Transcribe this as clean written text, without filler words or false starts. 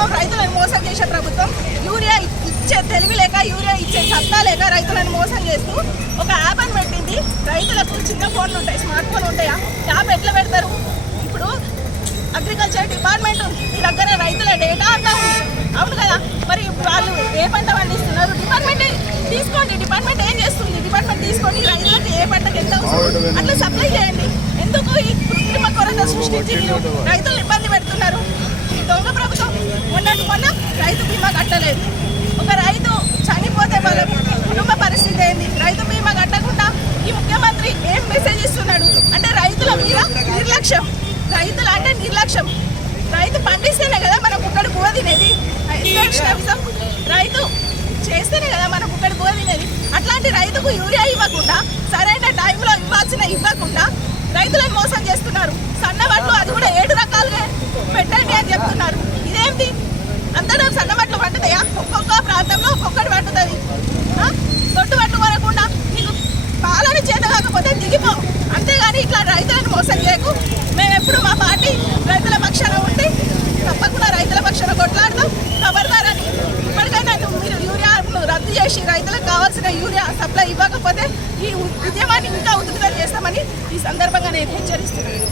ప్రభుత్వం రైతులను మోసం చేసే ప్రభుత్వం. యూరియా ఇచ్చే తెలివి లేక, యూరియా ఇచ్చే సత్తా లేక రైతులను మోసం చేస్తూ ఒక యాప్ అని పెట్టింది. రైతులకు చిన్న ఫోన్లు ఉంటాయి, స్మార్ట్ ఫోన్ ఉంటాయా? యాప్ ఎట్లా పెడతారు? ఇప్పుడు అగ్రికల్చర్ డిపార్ట్మెంట్ ఉంది, మీ దగ్గర రైతుల డేటా అంతా ఉంది, అవును కదా? మరి వాళ్ళు ఏ పంట పండిస్తున్నారు? డిపార్ట్మెంట్ తీసుకోండి. డిపార్ట్మెంట్ ఏం చేస్తుంది? డిపార్ట్మెంట్ తీసుకొని రైతులకు ఏ పంటకు ఎంత అవసరం అట్లా సప్లై చేయండి. ఎందుకు ఈ కృత్రిమ కొరత సృష్టించి రైతులు ఇబ్బంది పెడుతున్నారు? దొంగ ప్రభుత్వం. మొన్న రైతు బీమా కట్టలేదు. ఒక రైతు చనిపోతే వాళ్ళ కుటుంబ పరిస్థితి ఏంది? రైతు బీమా కట్టకుండా ఈ ముఖ్యమంత్రి ఏం మెసేజ్ ఇస్తున్నాడు అంటే రైతుల మీద నిర్లక్ష్యం. రైతులు అంటే నిర్లక్ష్యం. రైతు పండిస్తేనే కదా మనం కుక్కడి బువ్వ తినేది. రైతు చేస్తేనే కదా మనం కుక్కడి బువ్వ తినేది. అట్లాంటి రైతుకు యూరియా ఇవ్వకుండా, సరైన టైంలో ఇవ్వకుండా రైతులను మోసం చేస్తున్నారు. సన్నవడ్లు అది కూడా 7 రకాలుగా పెట్టండి అని చెప్తున్నారు. ఇదేంటి? అంతటా సన్నవడ్లు పట్టుతాయా? ఒక్కొక్క ప్రాంతంలో ఒక్కొక్కటి పట్టుతుంది. దొడ్డు వడ్లు కొనకుండా నీకు పాలన చేత కాకపోతే దిగిపో, అంతేగాని ఇట్లా రైతులను మోసం చేయకు. మేము ఎప్పుడు మా పార్టీ రైతుల పక్షాన ఉండి తప్పకుండా రైతుల పక్షాన కొట్లాడతాం. ఖబర్దారని ఇప్పటికైనా మీరు యూరియాను రద్దు చేసి రైతులకు కావాల్సిన యూరియా సప్లై ఇవ్వకపోతే ఈ ఉద్యమాన్ని ఇంకా ఉధృతం చేస్తామని ఈ సందర్భంగా నేను హెచ్చరిస్తున్నాను.